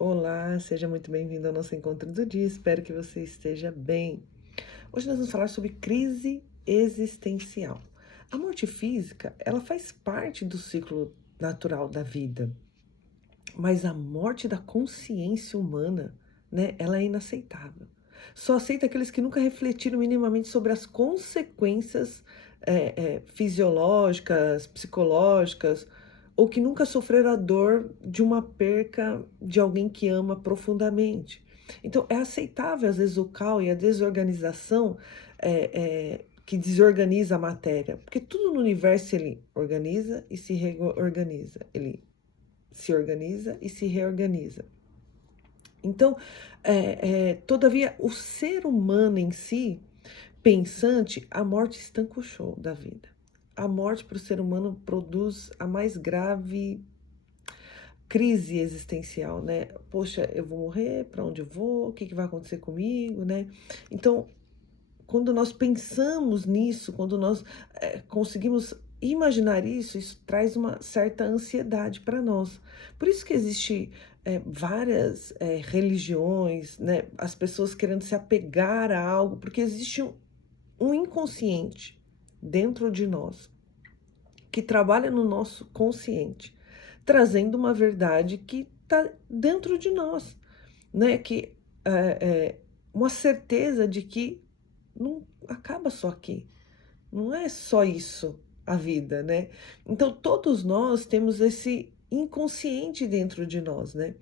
Olá, seja muito bem-vindo ao nosso encontro do dia. Espero que você esteja bem. Hoje nós vamos falar sobre crise existencial. A morte física, ela faz parte do ciclo natural da vida, mas a morte da consciência humana, né, ela é inaceitável. Só aceita aqueles que nunca refletiram minimamente sobre as consequências fisiológicas, psicológicas, ou que nunca sofreram a dor de uma perca de alguém que ama profundamente. Então, é aceitável, às vezes, o caos e a desorganização que desorganiza a matéria, porque tudo no universo ele organiza e se reorganiza, ele se organiza e se reorganiza. Então, todavia, o ser humano em si, pensante, a morte estanca o show da vida. A morte para o ser humano produz a mais grave crise existencial, né? Poxa, eu vou morrer, para onde eu vou? O que vai acontecer comigo, né? Então, quando nós pensamos nisso, quando nós conseguimos imaginar isso, isso traz uma certa ansiedade para nós. Por isso que existe várias religiões, né? As pessoas querendo se apegar a algo, porque existe um inconsciente dentro de nós que trabalha no nosso consciente, trazendo uma verdade que está dentro de nós, né? Que uma certeza de que não acaba só aqui, não é só isso a vida, né? Então todos nós temos esse inconsciente dentro de nós, né?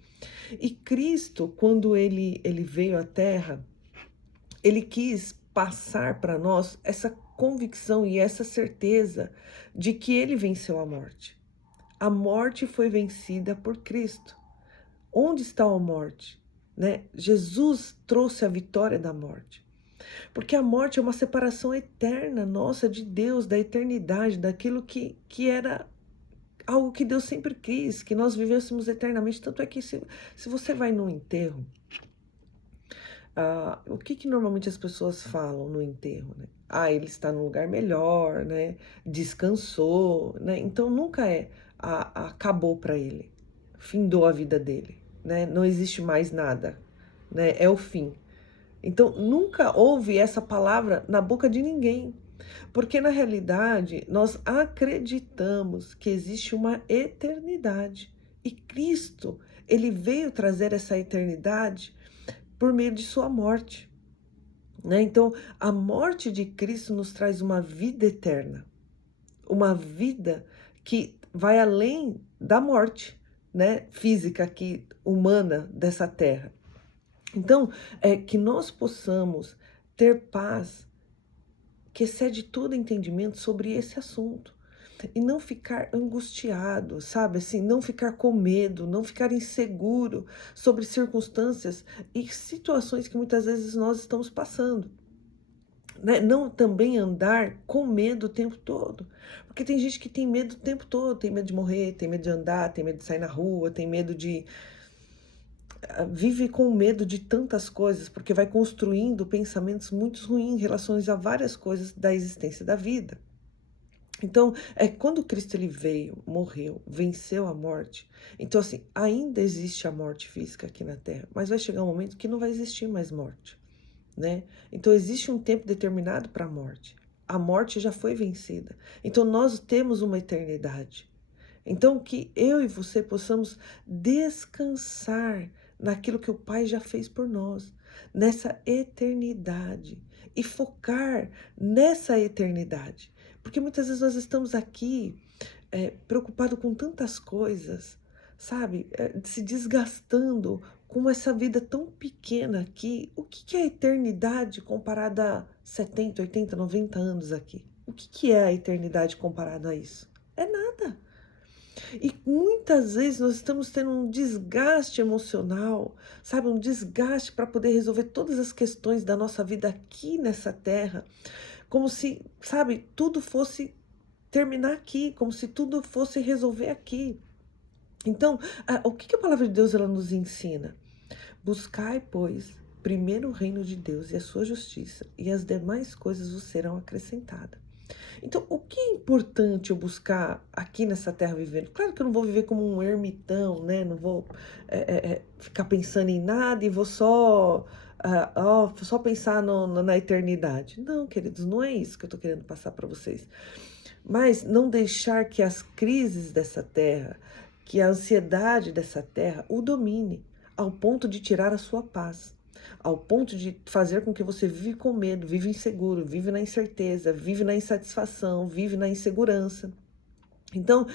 E Cristo, quando ele veio à Terra, ele quis passar para nós essa convicção e essa certeza de que ele venceu a morte. A morte foi vencida por Cristo. Onde está a morte? Né? Jesus trouxe a vitória da morte. Porque a morte é uma separação eterna nossa de Deus, da eternidade, daquilo que era algo que Deus sempre quis, que nós vivêssemos eternamente. Tanto é que se você vai no enterro, o que normalmente as pessoas falam no enterro, né? Ah, ele está num lugar melhor, né? Descansou, né? Então nunca acabou para ele, findou a vida dele, né? Não existe mais nada, né? É o fim. Então nunca houve essa palavra na boca de ninguém, porque na realidade nós acreditamos que existe uma eternidade e Cristo, ele veio trazer essa eternidade por meio de sua morte, né? Então, a morte de Cristo nos traz uma vida eterna, uma vida que vai além da morte, né? Física aqui, humana dessa terra. Então, que nós possamos ter paz que excede todo entendimento sobre esse assunto. E não ficar angustiado, sabe? Assim, não ficar com medo, não ficar inseguro sobre circunstâncias e situações que muitas vezes nós estamos passando. Né? Não também andar com medo o tempo todo. Porque tem gente que tem medo o tempo todo, tem medo de morrer, tem medo de andar, tem medo de sair na rua, tem medo de vive com medo de tantas coisas, porque vai construindo pensamentos muito ruins em relação a várias coisas da existência da vida. Então, quando Cristo ele veio, morreu, venceu a morte, então assim, ainda existe a morte física aqui na Terra, mas vai chegar um momento que não vai existir mais morte, né? Então existe um tempo determinado para a morte. A morte já foi vencida. Então nós temos uma eternidade. Então, que eu e você possamos descansar naquilo que o Pai já fez por nós, nessa eternidade, e focar nessa eternidade. Porque muitas vezes nós estamos aqui preocupados com tantas coisas, sabe? Se desgastando com essa vida tão pequena aqui. O que é a eternidade comparada a 70, 80, 90 anos aqui? O que é a eternidade comparado a isso? É nada. E muitas vezes nós estamos tendo um desgaste emocional, sabe? Um desgaste para poder resolver todas as questões da nossa vida aqui nessa terra, como se, sabe, tudo fosse terminar aqui, como se tudo fosse resolver aqui. Então, o que a palavra de Deus ela nos ensina? Buscai, pois, primeiro o reino de Deus e a sua justiça, e as demais coisas vos serão acrescentadas. Então, o que é importante eu buscar aqui nessa terra vivendo? Claro que eu não vou viver como um ermitão, né? Não vou ficar pensando em nada e vou só pensar na eternidade. Não, queridos, não é isso que eu estou querendo passar para vocês. Mas não deixar que as crises dessa terra, que a ansiedade dessa terra o domine, ao ponto de tirar a sua paz, ao ponto de fazer com que você vive com medo, vive inseguro, vive na incerteza, vive na insatisfação, vive na insegurança. Então,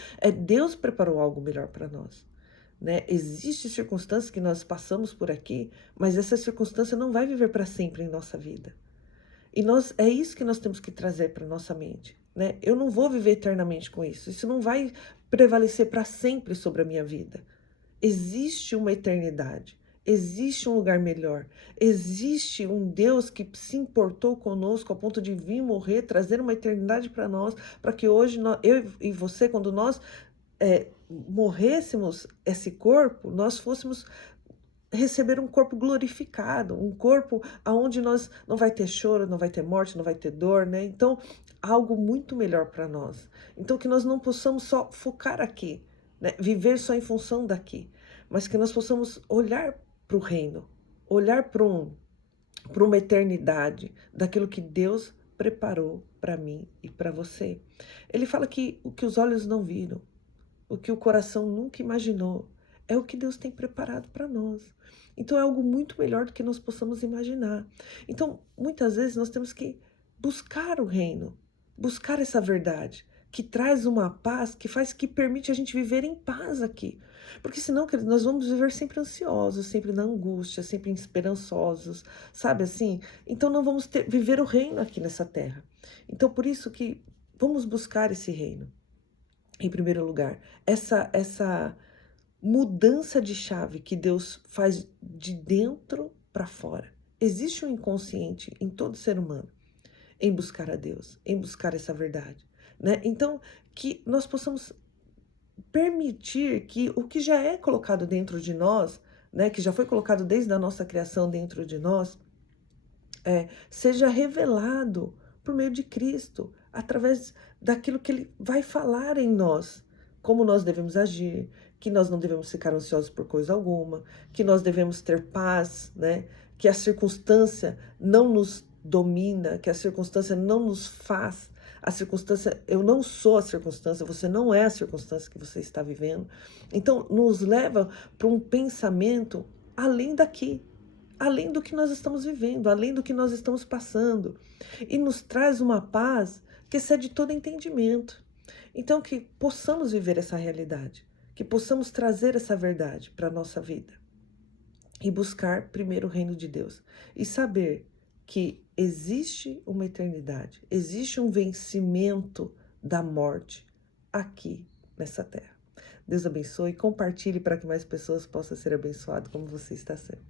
Deus preparou algo melhor para nós. Né? Existem circunstâncias que nós passamos por aqui, mas essa circunstância não vai viver para sempre em nossa vida. E é isso que nós temos que trazer para nossa mente, né? Eu não vou viver eternamente com isso. Isso não vai prevalecer para sempre sobre a minha vida. Existe uma eternidade. Existe um lugar melhor. Existe um Deus que se importou conosco ao ponto de vir morrer, trazer uma eternidade para nós, para que hoje eu e você, quando nós morrêssemos esse corpo, nós fôssemos receber um corpo glorificado, um corpo aonde nós não vai ter choro, não vai ter morte, não vai ter dor, né? Então, algo muito melhor para nós. Então, que nós não possamos só focar aqui, né? Viver só em função daqui, mas que nós possamos olhar para o reino, olhar para uma eternidade, daquilo que Deus preparou para mim e para você. Ele fala que o que os olhos não viram, o que o coração nunca imaginou, é o que Deus tem preparado para nós. Então é algo muito melhor do que nós possamos imaginar. Então, muitas vezes nós temos que buscar o reino, buscar essa verdade, que traz uma paz, que permite a gente viver em paz aqui. Porque senão, querido, nós vamos viver sempre ansiosos, sempre na angústia, sempre esperançosos, sabe assim? Então não vamos viver o reino aqui nessa terra. Então por isso que vamos buscar esse reino. Em primeiro lugar, essa mudança de chave que Deus faz de dentro para fora. Existe um inconsciente em todo ser humano em buscar a Deus, em buscar essa verdade, né? Então, que nós possamos permitir que o que já é colocado dentro de nós, né, que já foi colocado desde a nossa criação dentro de nós, seja revelado por meio de Cristo, através daquilo que Ele vai falar em nós, como nós devemos agir, que nós não devemos ficar ansiosos por coisa alguma, que nós devemos ter paz, né? Que a circunstância não nos domina, que a circunstância não nos faz. A circunstância, eu não sou a circunstância, você não é a circunstância que você está vivendo. Então, nos leva para um pensamento além daqui, além do que nós estamos vivendo, além do que nós estamos passando. E nos traz uma paz que excede todo entendimento. Então, que possamos viver essa realidade, que possamos trazer essa verdade para a nossa vida e buscar primeiro o reino de Deus e saber que existe uma eternidade, existe um vencimento da morte aqui nessa terra. Deus abençoe e compartilhe para que mais pessoas possam ser abençoadas como você está sendo.